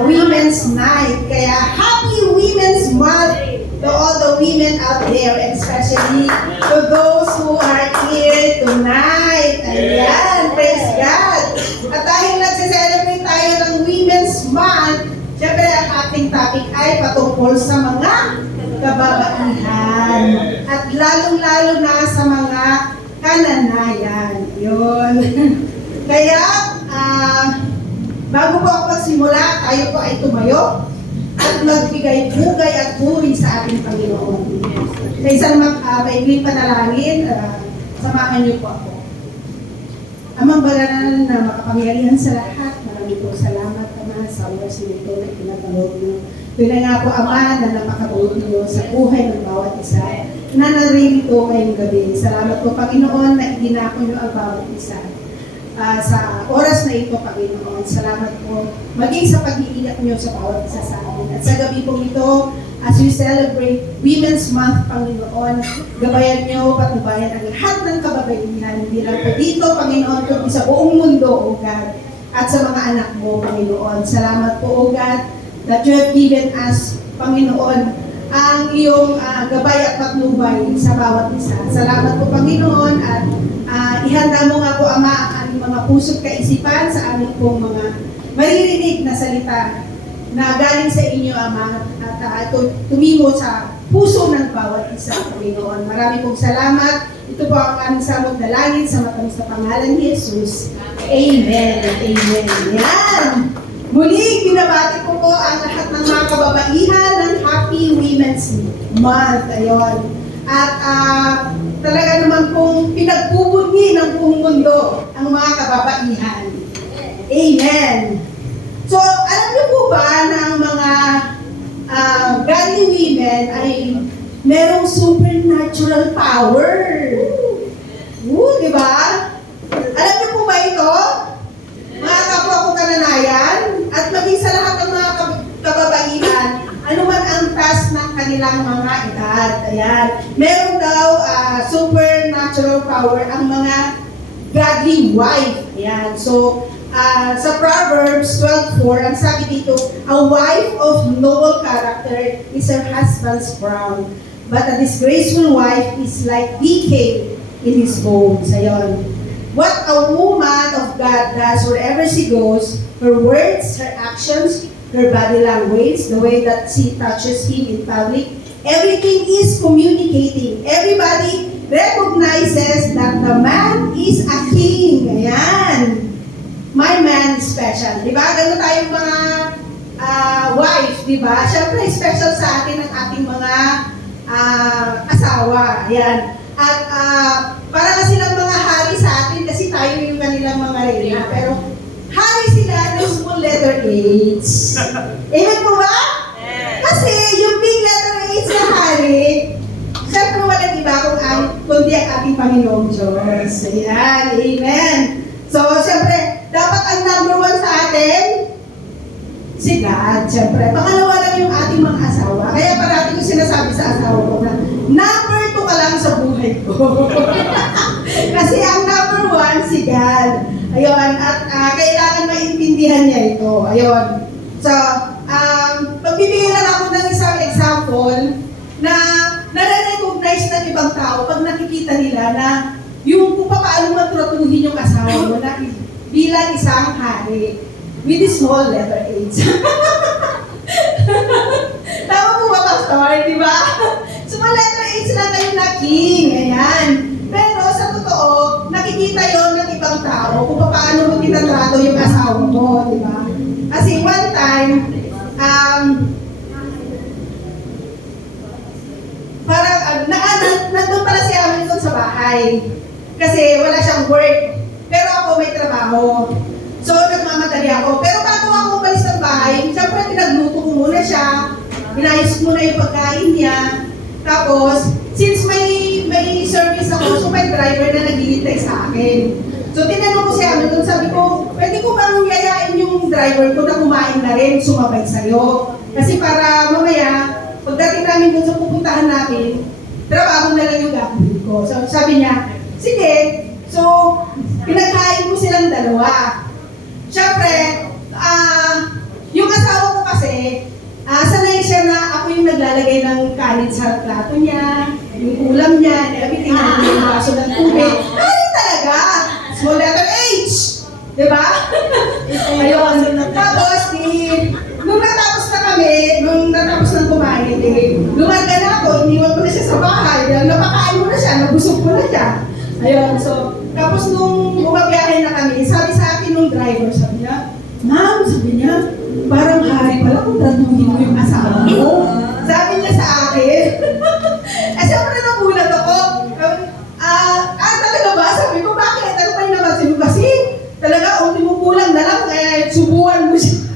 Women's Night. Kaya Happy Women's Month to all the women out there, and especially to those who are here tonight. Ayan, praise God. At dahil nagse-celebrate tayo ng Women's Month, syempre ang ating topic ay patungkol sa mga kababaihan. At lalong-lalo na sa mga kananayan. Yun. Kaya, bago po ako magsimula, tayo po ay tumayo at magbigay bugay at puri sa ating Panginoon. Sa isang maikling panalangin, samahan niyo po ako. Amang banal na makapangyarihan sa lahat, maraming po salamat, Ama, sa oras nito na pinagkaloob niyo. Tunay nga po, Ama, na napakabuti niyo sa buhay ng bawat isa na naririto ngayong gabi. Salamat po, Panginoon, na iginako niyo ang bawat isa. Sa oras na ito, Panginoon, salamat po maging sa pag-iingat niyo sa bawat isa sa amin. At sa gabi po ito, as we celebrate Women's Month, Panginoon, gabayan niyo, patnubayan ang lahat ng kababaihan, hindi lang po dito, Panginoon, kundi sa buong mundo, O God, at sa mga anak mo, Panginoon. Salamat po, O God, that you have given us, Panginoon, ang iyong gabay at patnubay sa bawat isa. Salamat po, Panginoon, at ihanda mo nga po, Ama, ang aming mga puso't kaisipan sa aming pong mga maririnig na salita na galing sa inyo, Ama, at tumimo sa puso ng bawat isa, Panginoon. Marami pong salamat. Ito po ang aming samot na langit sa matamis na pangalan ni Jesus. Amen. Amen. Yan. Muli, binabati ko po ang lahat ng mga kababaihan ng Happy Women's Month. Ayun. At talaga naman pong pinagbubunyi ng buong mundo ang mga kababaihan. Amen. So, alam niyo po ba na ang mga godly women ay merong supernatural power? Di ba? Alam niyo po ba ito? Mga kapwa ko kananayan, at maging sa lahat ng mga kababaihan, ano man ang task ng kanilang mga edad. Ayan. Meron daw supernatural power ang mga godly wife. Ayan. So, sa Proverbs 12:4, ang sabi dito, a wife of noble character is her husband's crown, but a disgraceful wife is like decay in his bones. Ayan. What a woman of God does wherever she goes, her words, her actions, her body language, the way that she touches him in public, everything is communicating. Everybody recognizes that the man is a king. Ayan. My man is special. Diba? Gano'n tayong mga wife, diba? Siyempre, special sa atin ang ating mga asawa. Ayan. At para na silang mga hari sa atin kasi tayo yung kanilang mga reyna. Pero hari sila ng small letter H. Amen po ba? Kasi yung big letter H na hari, siyempre walang iba kundi ang ating Panginoong Diyos. Ayan. Amen. So, siyempre, dapat ang number one sa atin, si God, siyempre. Pangalawa lang yung ating mga asawa. Kaya parati ko sinasabi sa asawa ko na, number 2 ka lang sa buhay ko. Kasi ang number 1, si God. Ayun, at kailangan maintindihan niya ito. Ayun. So, pagbibigyan lang ako ng isang example na nare-recognize ng ibang tao pag nakikita nila na yung kung paano matratuhin yung asawa mo na bilang isang hari with the small letter H. Tama po ba, Pastor? Di ba? Small letter H lang kayo na king. Ayan. Pero sa totoo, nakikita yon ng ibang tao kung paano mo tinatrato yung asawa mo. Di ba? Kasi one time, parang nandun pala si Hamilton sa bahay. Kasi wala siyang work. Pero ako may trabaho. So, nagmamadali ako. Pero bago ako umalis ng bahay, siyempre pinagluto ko muna siya. Inayos ko muna yung pagkain niya. Tapos, since may service ako, so may driver na naghihintay sa akin. So, tinanong ko si Hamilton, sabi ko, pwede ko bang yayain yung driver ko na kumain na rin, sumabay sa'yo? Kasi para mamaya, pagdating namin dun sa pupuntahan namin, trabaho na lang yung gagawin ko. So, sabi niya, sige. So, pinagkain ko silang dalawa. Siyempre, Yung asawa ko kasi, sanay siya na ako yung naglalagay ng kanin sa plato niya, yung ulam niya, everything na yung baso ng tubig. Ano talaga? Small letter H! Diba? Ayun. Tapos, nung natapos na kami, nung natapos ng kumain, lumarga na ako, iniwan ko na siya sa bahay. Napakain mo na siya, nabusog ko na siya. Ayun, so, tapos nung bumabiyahe na kami, sabi sa akin nung driver, sabi niya, Ma'am, sabi niya, parang hari pala kung tratuhin mo yung asawa mo. Sabi niya sa akin. Siyempre nagulat ako. Talaga ba? Sabi ko, bakit? Ano pa yung naman? Sabi ko, kasi talaga, ultimo kulang na lang, kaya subuhan mo siya.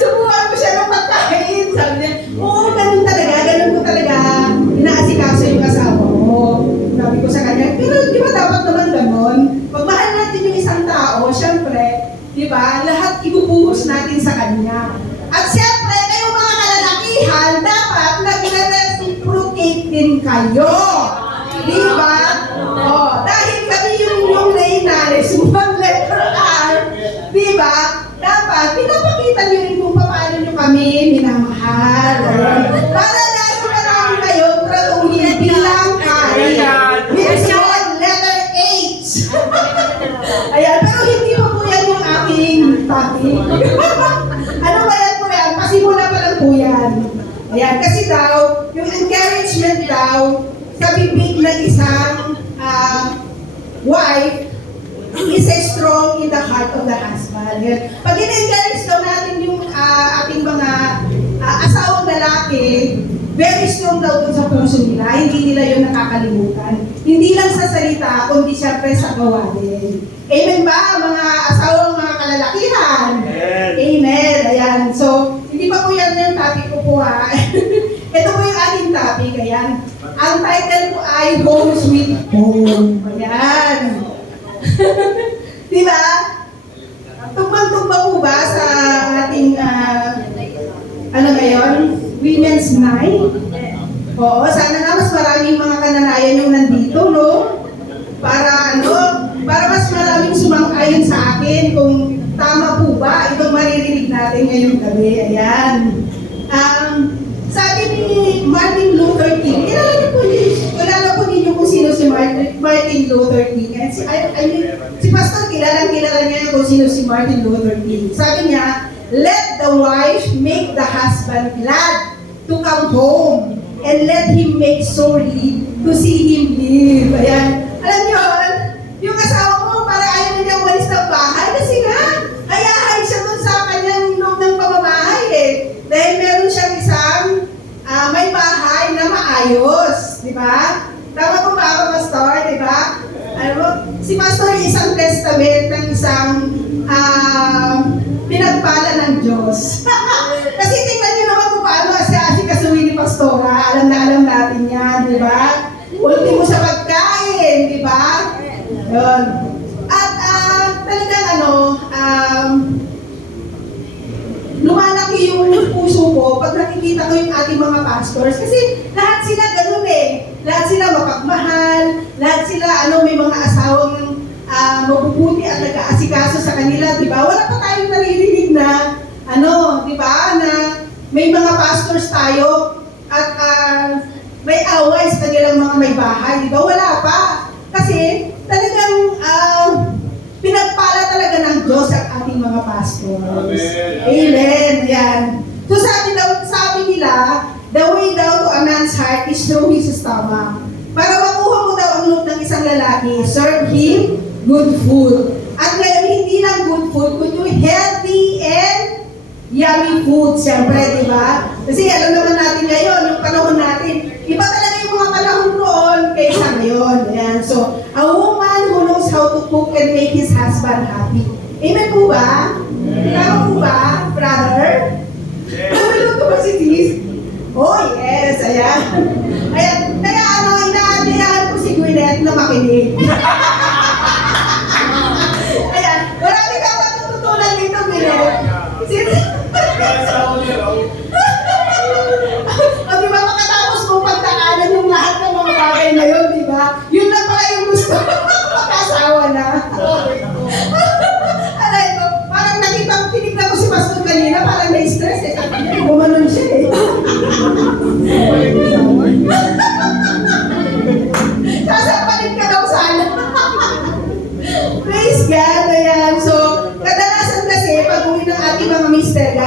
Subuhan mo siya ng pagkain. Sabi niya, oo, ganun ko talaga, inaasikaso yung asawa mo. Sabi ko sa kanya, pero di ba dapat naman ganun? Pagmahal natin yung isang tao, syempre, di ba, lahat ibubuhos natin sa kanya. At syempre, kayong mga kalalakihan, dapat nag-reciprocate din kayo. Di ba? Dahil kami yung nainalis, one letter R, di ba? Dapat, pinapakita nyo rin kung paano nyo kami minamahal. Para lalo na lang kayo, tratuhin bilang hari. With one letter H. Ayan, pero hindi pa po yan yung aking topic. Ano ba yan po yan? Pasimula pa lang po yan. Ayan, kasi daw, yung encouragement daw, sa bibig ng isang wife, is a strong in the heart of the husband. Pag in-encourage daw natin yung ating mga asawang lalaki, very strong daw dun sa puso nila, hindi nila yung nakakalimutan. Hindi lang sa salita, kundi syempre sa gawain. Amen ba, mga asawang mga kalalakihan? Amen. Amen. Ayan. So, hindi pa po yan yung topic ko po ha. Ito po yung ating topic. Ayan. Ang title po ay Home Sweet Home. Ayan. Diba? Tugmang-tugma po ba sa ating, ano ngayon? Women's Night? Oo, sana nga mas maraming mga kananayan yung nandito, no? Para mas maraming sumang-ayon sa akin kung tama po ba itong maririnig natin ngayong gabi. Ayan. Sabi ni Martin Luther King, kilala po ninyo kung sino si Martin Luther King. Si Pastor, kilala niya kung sino si Martin Luther King. Sabi niya, let the wife make the husband glad to come home and let him make sorry to see him live. Ayan. Alam niyo, yung asawa mo, para ayaw niya umalis ng bahay kasi nga, hayahay siya dun sa kanyang loob ng pamamahay eh. Dahil meron siyang isang may bahay na maayos. Di ba? Tama po ba ako, Pastor? Di ba? Alam mo, si Pastor isang testament ng isang pinagpala ng Diyos. Kasi tingnan niyo naman kung paano asikasuhin ni Pastora. Alam na alam natin yan, di ba? Ultimo sa pagkain, di ba? Yun. At talagang lumalaki yung puso ko pag nakikita ko yung ating mga pastors. Kasi lahat sila ganun eh. Lahat sila mapagmahal, lahat sila may mga asawang mabubuti at nag-aasikaso sa kanila, di ba? Wala pa tayong naririnig na, di ba, na may mga pastors tayo at may away sa kanilang mga may bahay, di ba? Wala pa. Kasi talagang pinagpala talaga ng Diyos ang ating mga pastors. Amen. Amen. Yan. So sabi nila, the way daw to a man's heart is through his stomach. Para makuha mo daw ang loob ng isang lalaki, serve him good food. At ngayon, hindi lang good food, kundi healthy and yummy food, siyempre, di ba? Kasi alam naman natin ngayon, yung panahon natin, iba talaga yung mga panahon noon kaysa ngayon. Ayan. So, a woman who knows how to cook can make his husband happy. Amen po ba? Tama po ba, brother? Namiluto ba si Tis? Oh, yes. Ayan. Ayan. Kaya inaandihan ko si Gwyneth na makinig. Ayan. Marami ka matututunan dito, Gwyneth. O diba, makatapos mong pagtakanan yung lahat ng mga bagay na yun, diba? Yun lang pala yung gusto. Makasawa na. Aray ko, parang tinignan ko si Pastor kanina,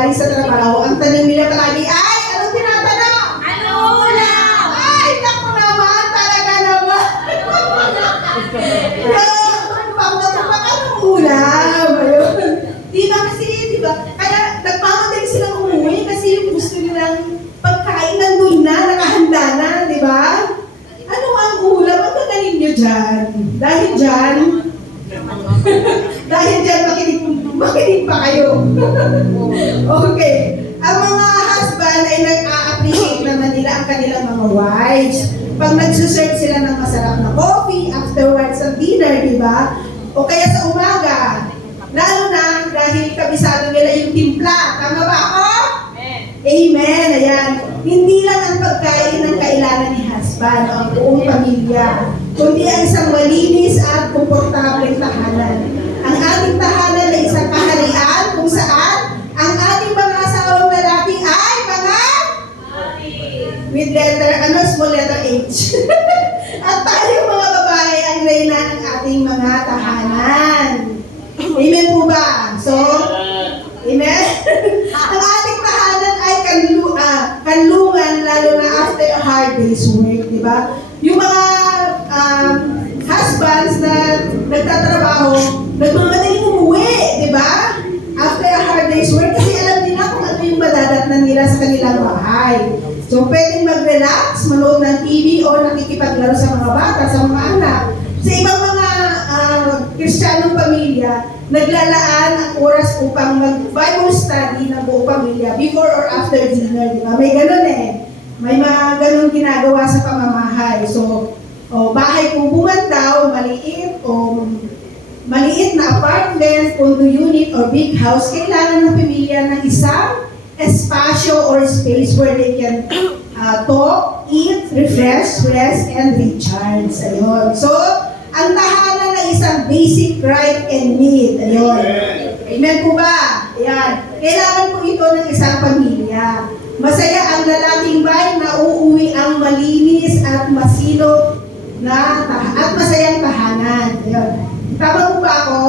galing sa trabaho, ang tanong nila palagi ay, anong tinatanong? Ano ulam? Ay, naku naman, talaga naman. Anong ulam? Ayun. Di ba kasi, di ba? Kaya nagmamadali silang umuwi kasi yung gusto nilang pagkain nandun na, nakahanda na, di ba? Ano ang ulam? Ang gagaling nyo dyan? Dahil dyan, makinig pa kayo. Okay. Ang mga husband ay nag-a-appreciate naman nila ang kanilang mga wives. Pag nagsuserve sila ng masarap na coffee, afterwards ang dinner, di ba? O kaya sa umaga, lalo na dahil kabisado nila yung timpla. Tama ba ako? Amen. Ayan. Hindi lang ang pagkain ang kailangan ni husband o ang buong pamilya, kundi ang isang malinis at komportableng tahanan. Ang ating tahanan ay isang kaharian kung saan ang ating mga asawang lalaki ay mga with letter, small letter H. At tayong mga babae ang reyna ng ating mga tahanan. Amen po ba? So, amen? Ang ating tahanan ay kanlungan, lalo na after a hard day's work, di ba? Yung mga husbands na nagtatrabaho, nagmamadaling umuwi, di ba? After a hard day's work, kasi alam nila kung ano yung madadatnan nila sa kanilang bahay. So, pwedeng mag-relax, manood ng TV, o nakikipaglaro sa mga bata, sa mga anak. Sa ibang mga Kristiyanong pamilya, naglalaan ang oras upang mag-Bible study ng buong pamilya before or after dinner, di ba? May ganun eh. May mga ganun ginagawa sa pamamahay. So, bahay kubuhan daw, maliit na apartment, condo unit, or big house, kailangan ng pamilya ng isang espasyo or space where they can talk, eat, refresh, rest, and recharge. Ayun. So, ang tahanan ng isang basic right and need. Ayun. Amen po ba? Ayan. Kailangan po ito ng isang pamilya. Masaya ang lalaking bahay na uuwi ang malinis at masinop at masayang tahanan. Ayun. Tama po ba ako?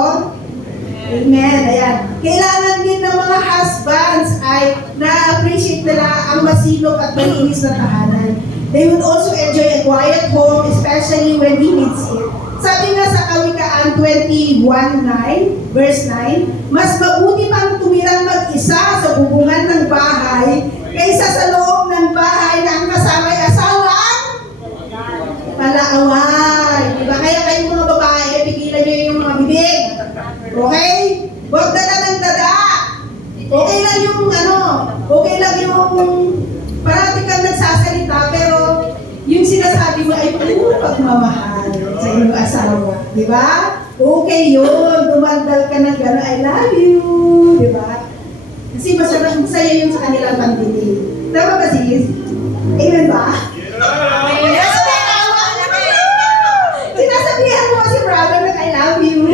Amen. Ayan. Kailangan din ng mga husbands ay na-appreciate nila ang masinop at malinis na tahanan. They would also enjoy a quiet home, especially when he needs it. Sabi nga sa Kawikaan 21:9, verse 9, mas mabuti pang tumirang mag-isa sa bubungan ng bahay kaysa sa loob ng bahay na ang kasama ay asawang palaaway. Diba? Kaya kayong mga babae, pigilan nyo yung mga bibig. Okay? Huwag dada ng dada. Okay lang yung okay lang yung parati kang nagsasalita, pero yung sinasabi mo ay puro pagmamahal sa iyong asawa. Di ba? Okay yun. Dumandal ka ng gano'n, I love you. Di ba? Kasi masaya yun sa kanilang pandinig. Tama ba sis? Amen ba? Yes! Sinasabihan mo si brother na I love you.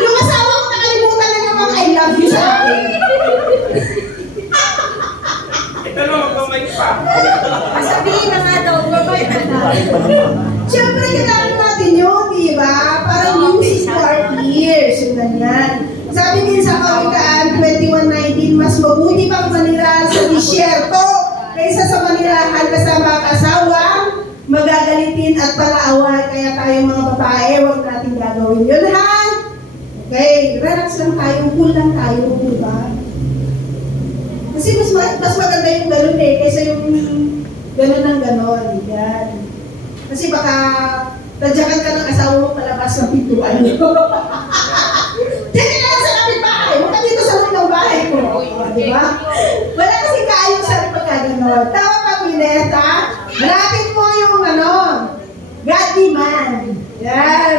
Yung asawa ko nakalimutan na naman I love you sa akin. Ito na magkamay pa. Sabihin na nga daw, babay na. Siyempre, kailangan natin yun, di ba? Parang music to our ears, yung ganyan. Sabi din sa Kawikaan 21:19, mas mabuti pang manira sa disyerto kaysa sa manirahan kasama ang asawang magagalitin at palaaway. Kaya tayo mga babae, huwag natin gagawin yun, ha? Okay, relax lang tayo, cool lang tayo, di ba? Kasi mas maganda yung gano'n eh, kaysa yung gano'n ng gano'n. Yan. Kasi baka tadyakan ka ng asawa mo palabas ng pintuan mo. Dito na lang sa kapitbahay, huwag ka dito sa loob ng bahay ko. Di ba? Wala kasi kaayos sa pagkagano'n. Tama pa, Pineta? Malapit mo yung godly man. Yan.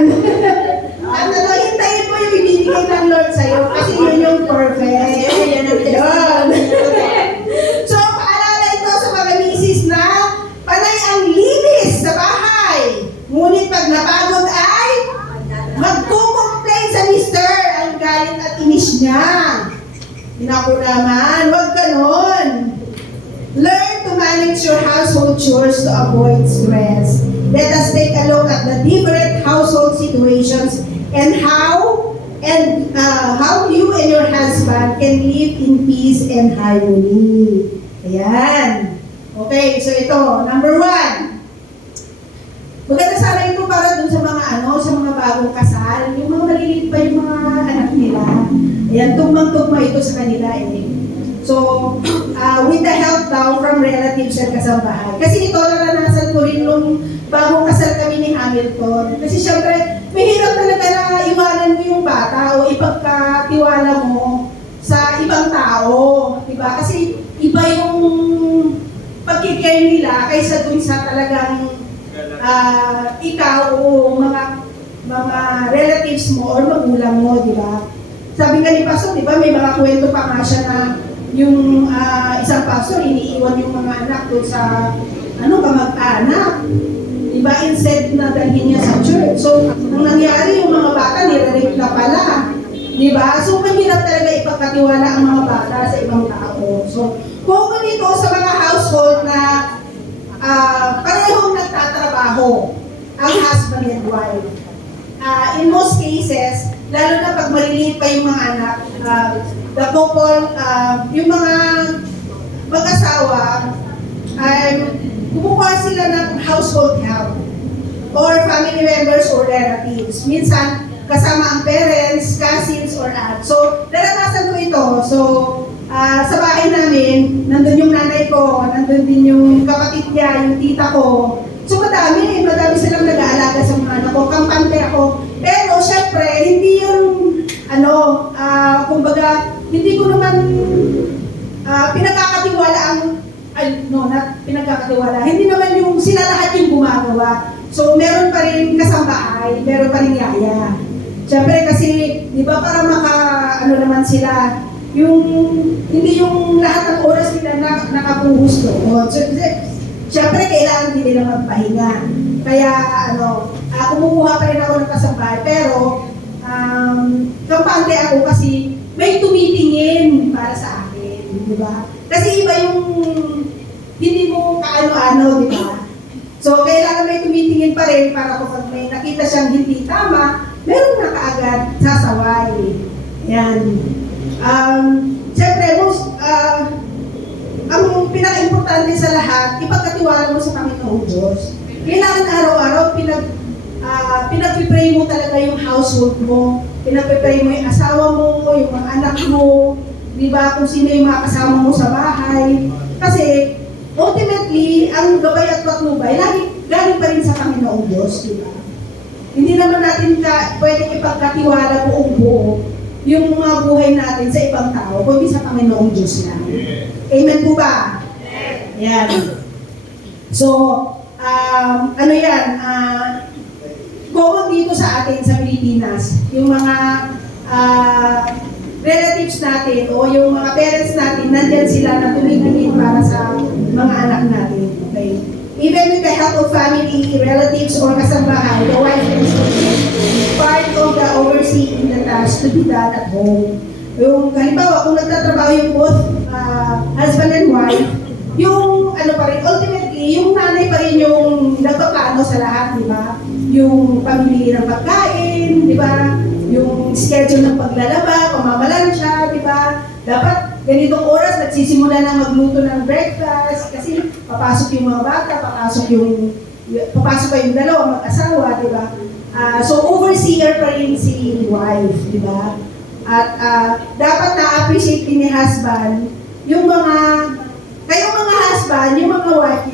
At hintayin mo yung ibibigay ng Lord sa'yo kasi yun yung perfect. Yan. So, paalala ito sa mga misis na panay ang linis sa bahay. Ngunit pag napagod ay magkukomplain sa mister ang galit at inis niya. Naku naman, wag ganon. Learn to manage your household chores to avoid stress. Let us take a look at the different household situations and how and how you and your husband can live in peace and harmony. Ayan. Okay, so ito, number 1. Maganda sana ito para dun sa mga sa mga bagong kasal, yung mga maliliit pa yung mga anak nila. Ayan, tugmang-tugma ito sa kanila eh. So, with the help daw from relatives and kasambahay. Kasi ito, naranasan ko rin nung bagong kasal kami ni Hamilton. Kasi syempre, mahirap talaga na iwanan mo yung bata o ipagkatiwala mo sa ibang tao. Diba? Kasi iba yung pagkikare nila kaysa dun sa talagang ikaw o mga relatives mo or magulang mo, di ba? Sabi nga ni Pastor, di ba, may mga kwento pa nga siya na yung isang pastor, iniiwan yung mga anak doon sa kamag-anak. Di ba, instead na dalhin niya sa church. So, ang nangyari, yung mga bata, nire-rape na pala. Di ba? So, mahirap talaga ipagkatiwala ang mga bata sa ibang tao. So, common ito sa mga household na parehong nagtatrabaho ang husband and wife. In most cases, lalo na pag maliliit pa yung mga anak, the couple, yung mga mag-asawa, kumukuha sila ng household help or family members or relatives. Minsan, kasama ang parents, cousins, or aunts. So, naranasan ko ito. So, sa bahay namin, nandun yung nanay ko, nandun din yung kapatid niya, yung tita ko. So madami silang nag-aalaga sa mga anak ko, kampante ako. Pero syempre, hindi yung, kumbaga, hindi ko naman pinagkakatiwala hindi naman yung sila lahat yung gumagawa. So meron pa rin kasambahay, meron pa rin yaya. Syempre kasi, di ba para naman sila, hindi yung lahat ng oras nila nakapuhos doon. So, siyempre, kailangan din nila magpahinga. Kaya, kumukuha pa rin ako ng kasambahay. Pero, kampante ako kasi may tumitingin para sa akin. Di ba? Kasi iba yung hindi mo kaano-ano, di ba? So, kailangan may tumitingin pa rin para kapag may nakita siyang hindi tama, meron na kaagad sasaway. Yan. Siyempre, ang pinaka-importante sa lahat, ipagkatiwala mo sa Panginoong Diyos. Kailangan araw-araw, pinag-pray mo talaga yung household mo, pinag-pray mo yung asawa mo, yung mga anak mo, di ba, kung sino yung mga kasama mo sa bahay. Kasi, ultimately, ang gabay at patnubay, galing pa rin sa Panginoong Diyos, di ba? Hindi naman natin pwedeng ipagkatiwala buong buo yung mga buhay natin sa ibang tao, kundi sa Panginoong Diyos lang. Amen po ba? Yan. So, common dito sa atin sa Pilipinas, yung mga relatives natin o yung mga parents natin, nandyan sila na tumingin para sa mga anak natin. Okay? Even with the help of family, relatives, or kasambahay, the wife and part of the overseeing the task to be done at home. Yung, halimbawa, kung nagtatrabaho yung both husband and wife, yung ultimately, yung nanay pa rin yung nagpaplano sa lahat, di ba? Yung pamili ng pagkain, di ba? Yung schedule ng paglalaba, pamamalansya, di ba? Dapat ganitong oras nagsisimula ng magluto ng breakfast kasi papasok yung mga bata, papasok pa yung dalawa, mag-asawa, di ba? So overseer pa rin si wife, di ba? At dapat na-appreciate din ni husband yung kayong mga husband, yung mga wife,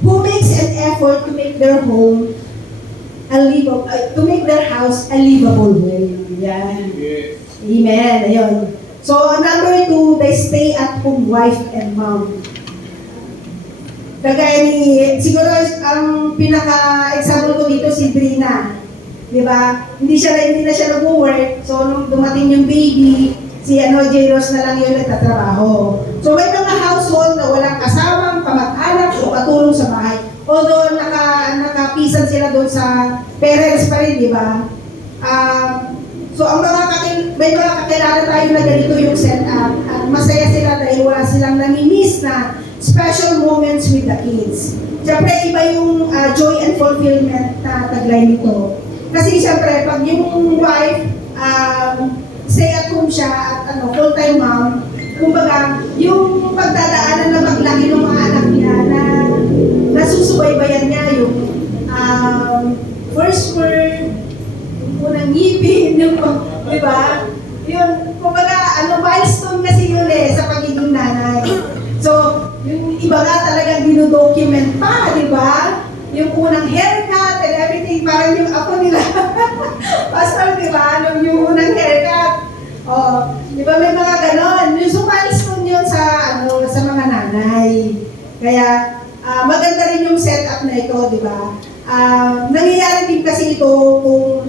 who makes an effort to make their home to make their house a livable home. Yan. Amen. Ayun. So, number 2, they stay at home wife and mom. Kagaya siguro ang pinaka-example ko dito si Drina. Di ba? Hindi na siya nag-work. So, nung dumating yung baby, si J-Rose na lang yung nagtatrabaho. So, may mga household na walang kasamang kamag-anak o katulong sa bahay. Although, nakapisan sila doon sa parents pa rin, di ba? So, may mga kakilala tayo na ganito yung setup at masaya sila dahil wala silang nami-miss na special moments with the kids. Siyempre, iba yung joy and fulfillment na tagline nito. Kasi siyempre, pag yung wife stay at home siya at full-time mom. Kumbaga, yung pagdadaanan na maglaki ng mga anak niya na nasusubaybayan niya yung first word, yung unang ngipin, yung, di ba? Yun, kumbaga, milestone kasi yun sa pagiging nanay. So, yung iba nga talagang dinodocument pa, di ba? Yung unang haircut and everything, parang yung ako nila. Pastor, di ba? Yung unang haircut. Oh, di ba may mga ganon? Yung milestone yun sa mga nanay. Kaya, maganda rin yung setup na ito, di ba? Nangyayari din kasi ito kung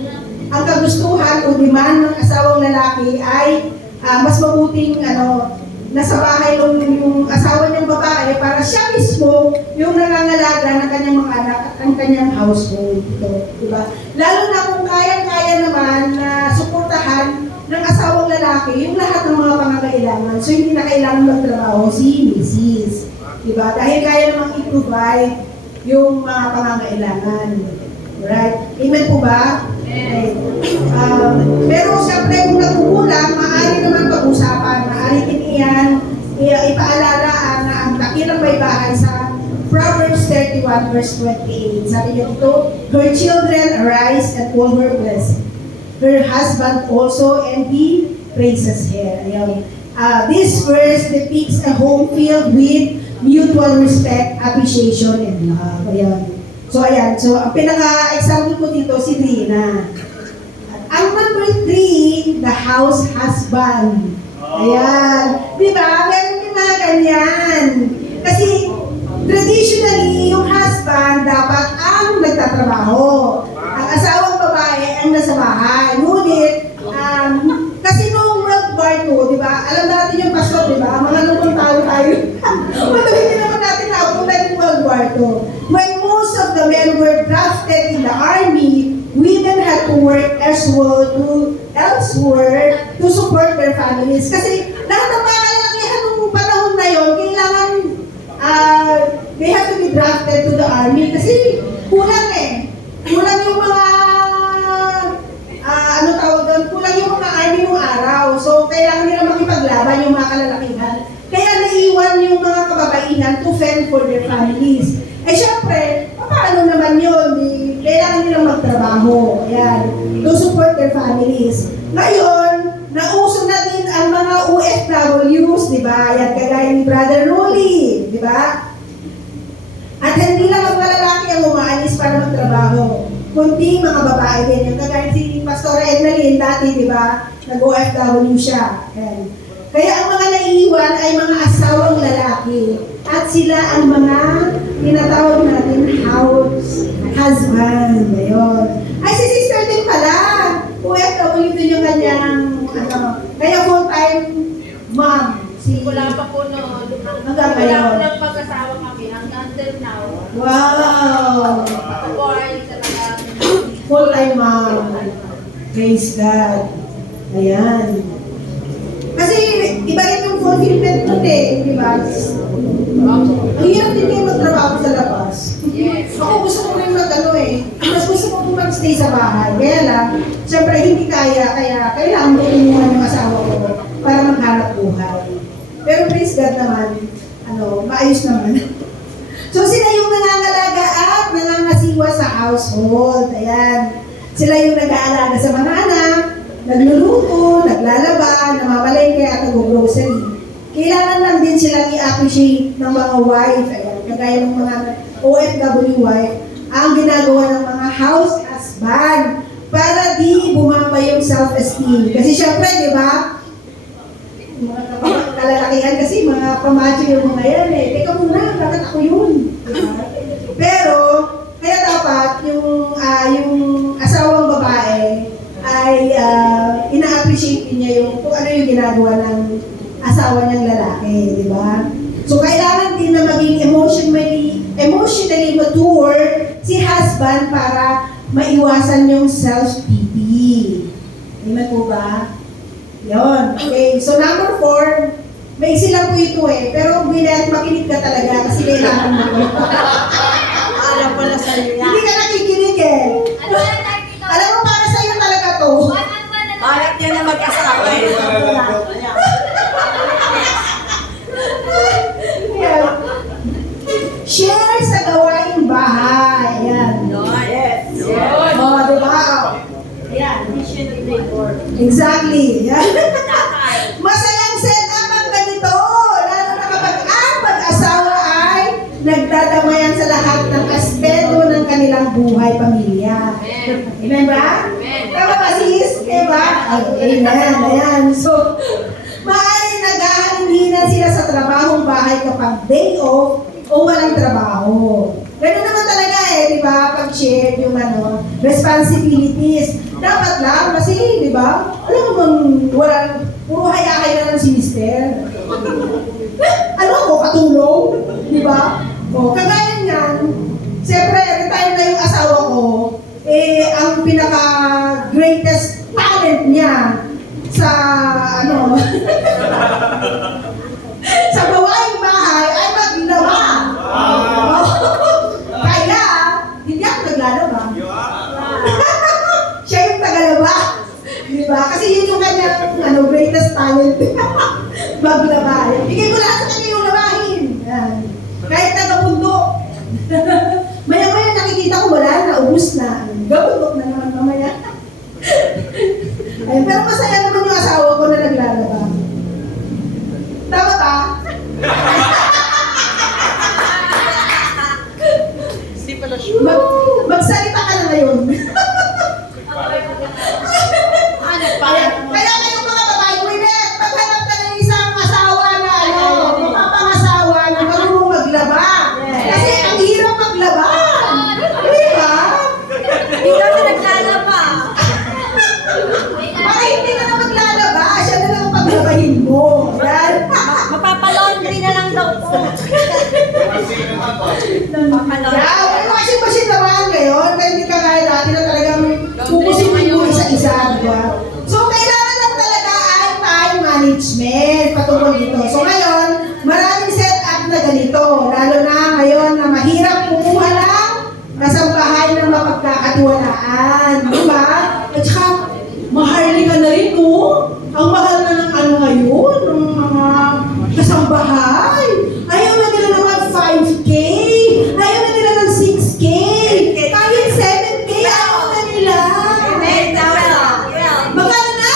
ang kagustuhan o demand ng asawang lalaki ay mas mabuting nasa bahay yung asawa niyang babae para siya mismo yung nangangalaga ng kanyang mga anak at ang kanyang household. Diba? Lalo na kung kaya-kaya naman na suportahan ng asawang lalaki yung lahat ng mga pangangailangan. So hindi na kailangan magtrabaho si Mrs. Diba? Dahil kaya namang i-provide yung mga pangangailangan. Right? Amen po ba? Okay. Pero siyempre kung nagkukulang, maaari naman pag-usapan, maaari tiniyan, ipaalala na ang dakilang may bahay sa Proverbs 31 verse 28. Sabi niya dito, her children arise and call her blessed. Her husband also and he praises her. Ayun. This verse depicts a home filled with mutual respect, appreciation, and love. Ayun. So, ayan. So, ang pinaka-example ko dito, si Rina. At ang number 3, the house husband. Ayan. Di ba? Meron yung mga ganyan. Kasi, traditionally, yung husband dapat ang nagtatrabaho. Ang asawang babae ang nasa bahay. Ngunit, kasi noong World War II, di ba? Alam natin yung pastor, di ba? Mga lumang tao tayo. Although hindi naman natin naapunta yung World War II. When most of the men were drafted in the army, women had to work elsewhere to support their families. Kasi lahat ng mga kalalakihan nung panahon na yon, kailangan they have to be drafted to the army. Kasi kulang kulang yung mga kulang yung mga army nung araw. So, kailangan nila makipaglaban yung mga kalalakihan. Kaya naiwan yung mga kababaihan to fend for their families. Eh, syempre, paano naman yun? Kailangan nilang magtrabaho. Ayan. To support their families. Ngayon, nauso na din ang mga OFWs, di ba? Yan, kagaya ni Brother Rolly, di ba? At hindi lang ang mga lalaki ang umaalis para magtrabaho, kundi mga babae din. Yung kagaya si Pastora Ednalyn dati, di ba? Nag-OFW siya. Ayan. Kaya ang mga naiiwan ay mga asawang lalaki. At sila ang mga tinatawag natin house husband. Ayun. Ay, si sister din pala. OFW din yung kanyang, kaya full-time mom. Wala pa po noon. Hanggang Wala ngayon. po lang pag-asawa kami until now. Wow! Boy, talagang Full-time mom. Praise God. Ayan. Kasi iba rin yung fulfillment nun di ba? Ang hirap din kayo magtrabaho sa labas. yes. Ako gusto ko rin mas gusto ko mag-stay sa bahay. Kaya lang, syempre hindi kaya kailangan ko inuwan yung asawa ko para maghanap buhay. Pero praise God naman, maayos naman. So sila yung nangangalaga at nangangasiwa sa household. Ayan. Sila yung nag-aalaga sa mga anak, nagluluto, naglalaba, namamalengke at nag-grocery. Kailangan lang din silang i-appreciate ng mga wife, ayan, kagaya ng mga OFW wife, ang ginagawa ng mga house husband para di bumaba yung self-esteem. Kasi syempre, di ba, mga kalalakihan kasi, mga pamacho yung mga yan Teka muna, bakit ako yun? Diba? Pero, kaya dapat yung asawang babae ay ina-appreciate niya kung ano yung ginagawa ng asawa niyang lalaki, di ba? So, kailangan din na maging emotionally mature si husband para maiwasan yung self-pity. Amen po ba? Yun. Okay. So, number 4, may isi lang po ito pero makinig ka talaga kasi kailangan mo. Alam pala sa'yo yan. Hindi ka nakikinig Ano yan, nakikita? Alam mo, para sa'yo talaga to. Para Exactly. Yan. Masayang setup ang ganito. Lalo na kapag ang mag-asawa ay nagdadamayan sa lahat ng aspeto ng kanilang buhay, pamilya. Amen ba? Tama ba sis? Diba? Amen. Ayan. So, maaaring naghahalin sila sa trabahong bahay kapag day off o walang trabaho. Ganun naman talaga di ba? Pag-share yung responsibilities. Dapat lang kasi, di ba? Alam mo bang puro hayakay na lang si mister. Ano ako, katulong? Di ba? O, kagaya niyan, siyempre, retire na yung asawa ko, ang pinaka-greatest talent niya sa, sa gawaing bahay ay maglaba. Kaya, hindi ako naglalaba. Siya yung tagalaba. Di ba? Kasi yun yung kanyang greatest talent. Maglaba. Bigay ko lahat sa kanya yung labahin. Yan. Kahit taga-bundok. Maya-maya nakikita ko wala na, ubus na. Gabundok na naman mamaya. Ayun, pero masaya naman yung asawa ko na naglalaba. Tama ba? Magsalita ka na ngayon. Kaya kayong mga babae, Winnet, maghanap ka ng isang asawa na mapapangasawa na marunong maglaba. Kasi ang hirap maglaba. Di ba? Hindi ka na naglalaba. Baka hindi ka na maglalaba, siya na lang ang paglabahin mo. Yan. Mapapalaundry na lang daw po. Yeah, may washing machine naman ngayon. Kaya hindi ka kaya dati na talagang pupusin mo isa-isa, di ba? So, kailangan lang talaga ay time management patungkol dito. So, ngayon, maraming setup na ganito. Lalo na ngayon na mahirap kumuha ng kasambahay ng mapagkakatiwalaan. Di ba? At saka, maharli ka na rin, no? Ang mahal na ng ngayon, ng mga kasambahay. Ayaw na nila ng mga 5K. Ayaw na nila ng 6K. Kahit 7K, ayaw na nila. Magkano na?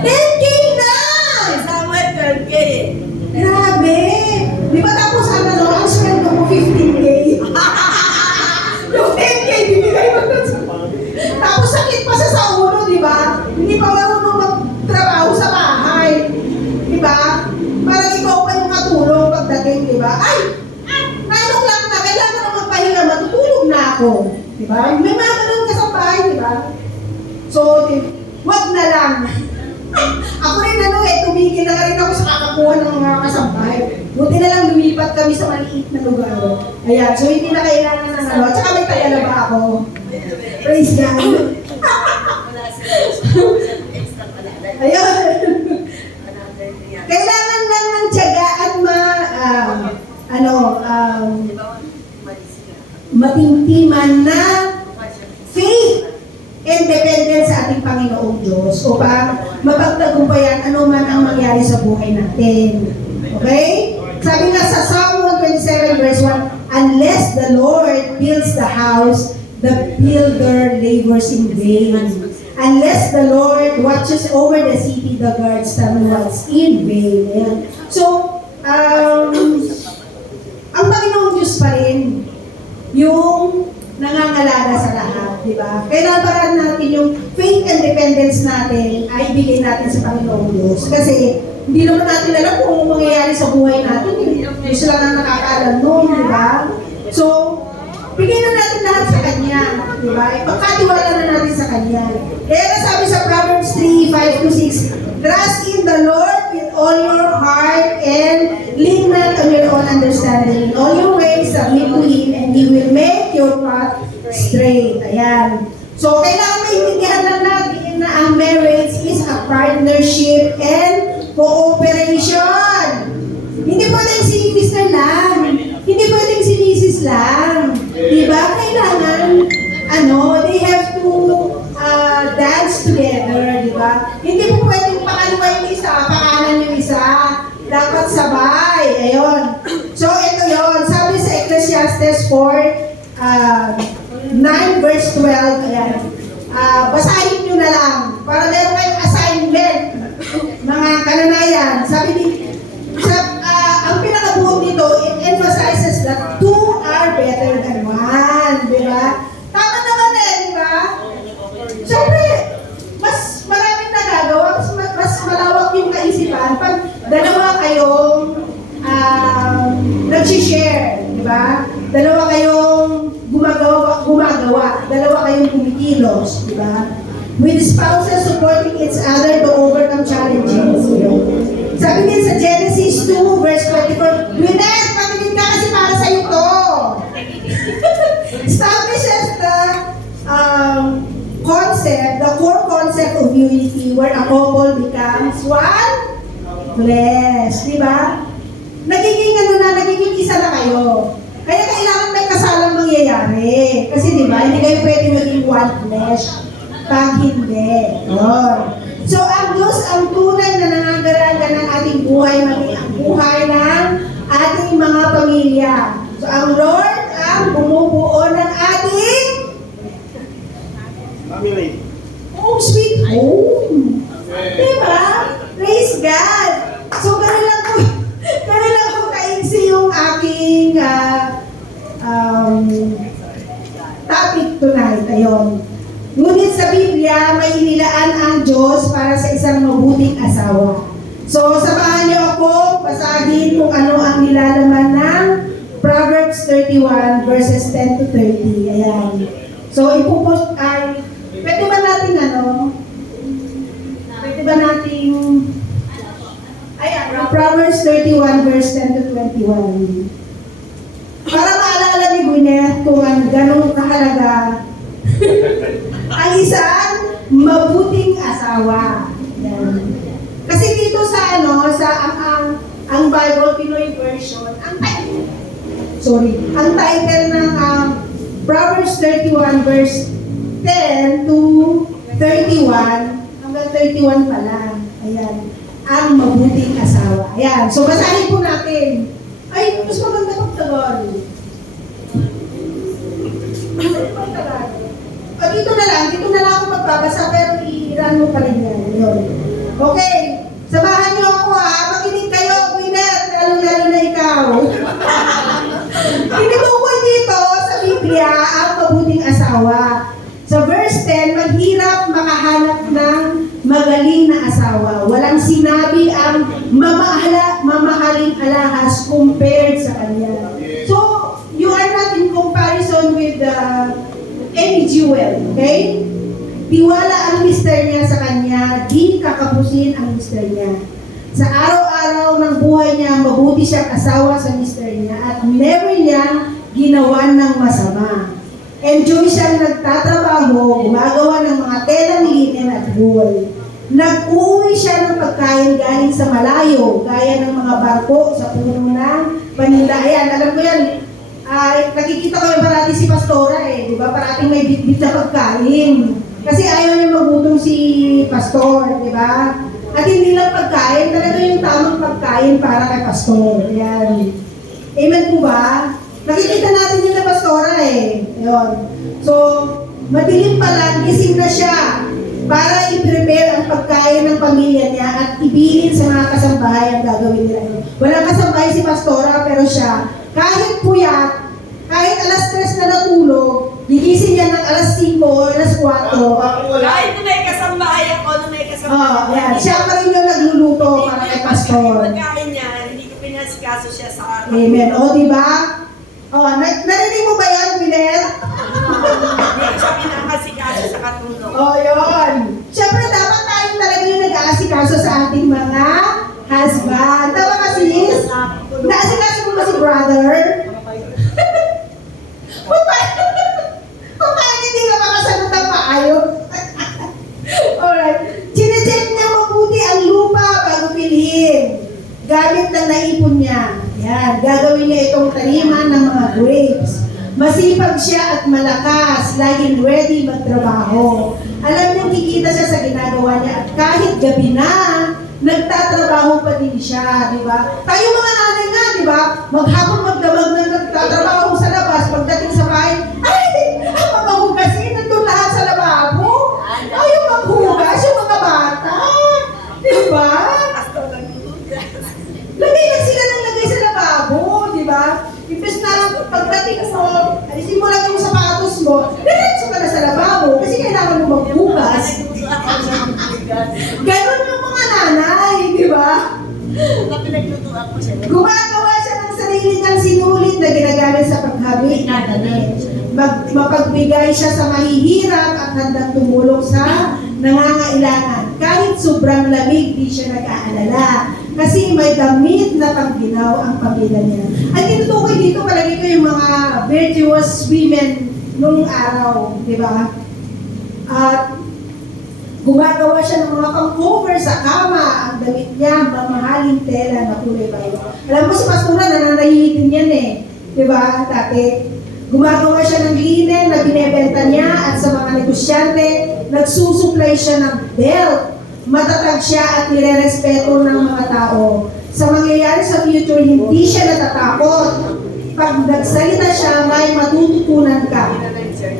10K na! Grabe! Di ba tapos ang sweldo mo 15K? Yung 10K, bibigay mo na sa... Tapos sakit pa sa ulo, di ba? Hindi pa marunong magtrabaho sa bahay. Di ba? Parang ikaw pa yung katulong pagdating, di ba? Ay! Nailong lang na, kailangan na magpahinga, matutulog na ako. Di ba? May mga ganun ka sa bahay, di ba? So, wag na lang. Ako rin tumigil na rin ako sa kakakuha ng mga kasampay. Buti na lang lumipat kami sa maliit na lugar. Ayan, so hindi na kailangan ng At saka may tagalaba ako. Praise God. Ayun. Kailangan lang ng tiyaga at matintiman na faith and dependence sa ating Panginoong Diyos upang mapagtagumpayan ano man ang mangyari sa buhay natin. Okay? Sabi nga sa Psalm 127 verse 1, unless the Lord builds the house, the builder labors in vain. Unless the Lord watches over the city, the guards stand watch in vain. Ayan. So, ang Panginoong Diyos pa rin yung nangangalaga sa lahat, di ba? Kailangan pa rin natin yung faith and dependence natin ay ibigay natin sa Panginoong Diyos. Kasi hindi naman natin alam kung mangyayari sa buhay natin. Diyos lang ang nakakaalam noon, di ba? So, bigyan na natin lahat sa Kanya, di ba? Ipagkatiwala na natin sa Kanya. Kaya sabi sa Proverbs 3:5-6, trust in the Lord with all your heart and lean not on your own understanding. In all your ways, submit to Him and He will make your path straight. Ayan. So, kailangan maintindihan lang natin na ang marriage is a partnership and cooperation. Hindi pwedeng si Mr. lang. Hindi pwedeng si Mrs. lang. Diba? Kailangan, they have to dance together, diba? Hindi po pwedeng pakaliwa yung isa, pakanan yung isa. Dapat sabay. Ayun. So, ito yon. Sabi sa Ecclesiastes 4, 9 verse 12, ayan. Basahin nyo na lang, para meron kayong assignment, mga kananayan. Sabi ni, ang pinakabuo nito, it emphasizes that two are better than one. Di ba? Tama naman di ba? Siyempre, mas maraming nagagawa, mas malawak yung kaisipan pag dalawa kayong nag-share, di ba? Dalawa kayong gumagawa, dalawa kayong kumikilos, di ba? With spouses supporting each other to overcome challenges. Sabi din sa Genesis 2, verse 24, Gwyneth, pakinig ka kasi para sa'yo to. Establishes the concept, the core concept of unity where a couple becomes one flesh, di ba? Nagiging isa na kayo. Kaya kailangan may kasalang mangyayari. Kasi di ba, hindi kayo pwede maging one flesh pag hindi. Yun. So, ang Diyos ang tunay na nangangaralan ng ating buhay, maging ang buhay ng ating mga pamilya. So, ang Lord ang bumubuo ng ating Family. home sweet home. Diba? Praise God. So, ganun lang po kainsi yung aking topic tonight. Ayun. Ngunit sa Biblia, may inilaan ang Diyos para sa isang mabuting asawa. So, samahan niyo ako basahin kung ano ang nilalaman ng Proverbs 31 verses 10 to 30. Ayan. So, ipupost ay, pwede ba natin ayan, Proverbs 31 verse 10 to 21. Para maalala ni Gwyneth kung ganong kahalaga ang isang mabuting asawa. Yan. Kasi dito sa ang Bible Pinoy version, ang title ng Proverbs 31 verse 10 to 31 hanggang 31 pala. Ayan. Ang mabuting asawa. Ayan. So basahin po natin. Ay, mas maganda pag Tagalog. Dito na lang ako magbabasa, pero i-run mo pa rin yan. Yun. Okay, samahan niyo ako makinig kayo, Gwyneth, lalo-lalo na ikaw. Tinutukoy dito sa Biblia ang mabuting asawa. Sa verse 10, maghirap makahanap ng magaling na asawa. Walang sinabi ang mamahaling alahas compared sa kanya. So, you are not in comparison with any jewel, okay? Tiwala ang mister niya sa kanya, di kakapusin ang mister niya. Sa araw-araw ng buhay niya, mabuti siyang asawa sa mister niya at never niya ginawan ng masama. Enjoy siyang nagtatrabaho, gumagawa ng mga telang linen at wool. Nag-uuwi siya ng pagkain galing sa malayo, gaya ng mga barko sa puno ng paninda. Ayan, alam ko yan, nakikita ko yung parati si Pastora di ba? Parating may bitbit na pagkain. Kasi ayaw niya magutom si Pastor, di ba? At hindi lang pagkain, talaga yung tamang pagkain para kay Pastor. Yan. Amen po ba? Nakikita natin yun na Pastora Yun. So, madilim pa lang, gising na siya para i-prepare ang pagkain ng pamilya niya at ibilin sa mga kasambahay ang gagawin nila. Walang kasambahay si Pastora, pero siya, kahit puyat, kahit alas 3 na natulog, gigising niya ng alas 5 o alas 4. Kahit na may kasambahay ako, may kasambahay. Yan. Siya pa rin yung nagluluto para kay Pastor. Pagkain niya, hindi ko pinasikaso siya sa akin. Amen. O, di ba? Narinig mo ba yan, Gwyneth? Hindi ko siya pinakasikaso sa katulong. Yun. Siyempre, dapat tayo talaga yung nag-aasikaso sa ating mga husband. Tama ka, sis? Naasikaso mo ba si brother? Paano hindi ka makasagot ng maayos? Alright. Chinecheck niya mabuti ang lupa bago pilhin. Gamit ng naipon niya. Yan. Gagawin niya itong taniman ng mga grapes. Masipag siya at malakas. Laging ready magtrabaho. Alam niya, kikita siya sa ginagawa niya. At kahit gabi na, nagtatrabaho pa din siya, di ba? Tayo mga nanay nga, di ba? Maghapon magdamag na nagtatrabaho sa labas, pagdating sa bahay, ay, ang mga hugasin, nandun lahat sa lababo. Ayaw maghugas. mo, diretso ka na sa lababo kasi kailangan mo magbukas. Ganon yung mga nanay, di ba? Pinaglutuan ko siya. Gumagawa siya ng sarili niyang sinulit na ginagamit sa paghabi. Mapagbigay siya sa mahihirap at handang tumulong sa nangangailangan. Kahit sobrang lamig, di siya nag-aalala. Kasi may damit na pangginaw ang pamilya niya. At tinutukoy dito, palagi ko yung mga virtuous women nung araw, di ba? At gumagawa siya ng mga pang-cover sa kama. Ang damit niya, mamahaling tela na kulay bayo. Alam mo, si Pastora, nananahilig din yan eh. Di ba? Dati, gumagawa siya ng linen na binebenta niya at sa mga negosyante, nagsusupply siya ng belt. Matatag siya at nire-respeto ng mga tao. Sa mangyayari sa future, hindi siya natatakot. Pag nagsalita siya, may matututunan ka.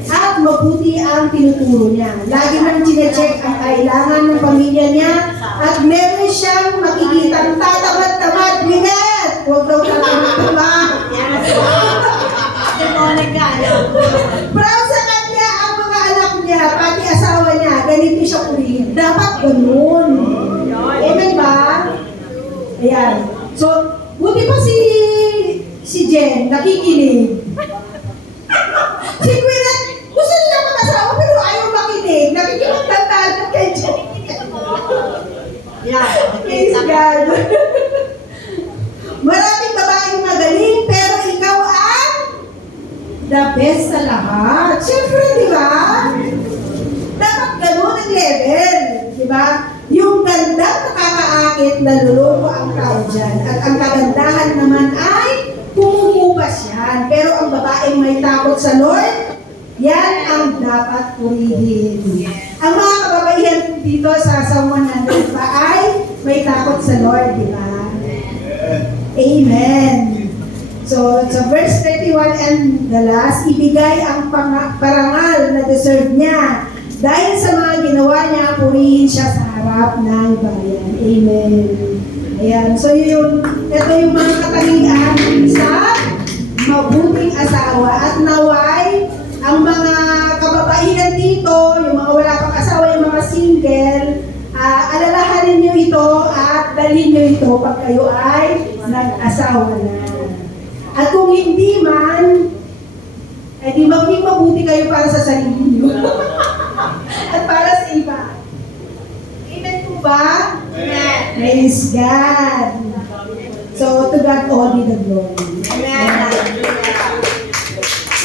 At mabuti ang tinuturo niya. Lagi nang chinecheck ang kailangan ng pamilya niya at meron siyang makikitang tatamad-tamad. Binet! Huwag daw tatamad-tamad. Proud sa kanya ang mga anak niya, pati asawa niya. Ganito siya purihin. Dapat ganun. Amen ba? Ayan. So, buti pa si Jen, nakikinig. Si Gwyneth, gusto niya mag-asawa pero ayaw makinig. Nakikipagtantanan kay Jen. Praise God. Maraming babaeng magaling pero ikaw ang the best sa lahat. Siyempre, di ba? Dapat ganun ang level. Di ba? Yung ganda nakakaakit, naluloko ang tao dyan. At ang kagandahan naman ay pumupupas yan. Pero ang babaeng may takot sa Lord, yan ang dapat purihin. Ang mga kababaihan dito sa Psalm 100 pa ay may takot sa Lord, di ba? Amen. So, sa verse 31 and the last, ibigay ang parangal na deserve niya. Dahil sa mga ginawa niya, purihin siya sa harap ng bayan. Amen. Ayan. So, ito yung mga katangian sa mabuting asawa. At naway, ang mga kababaihan dito, yung mga wala pang asawa, yung mga single, alalahanin niyo ito at dalhin niyo ito pag kayo ay nag-asawa na. At kung hindi man, di maging mabuti kayo para sa sarili niyo. At para sa iba. Amen po ba? Amen. Praise God. So, to God all be the glory. Amen.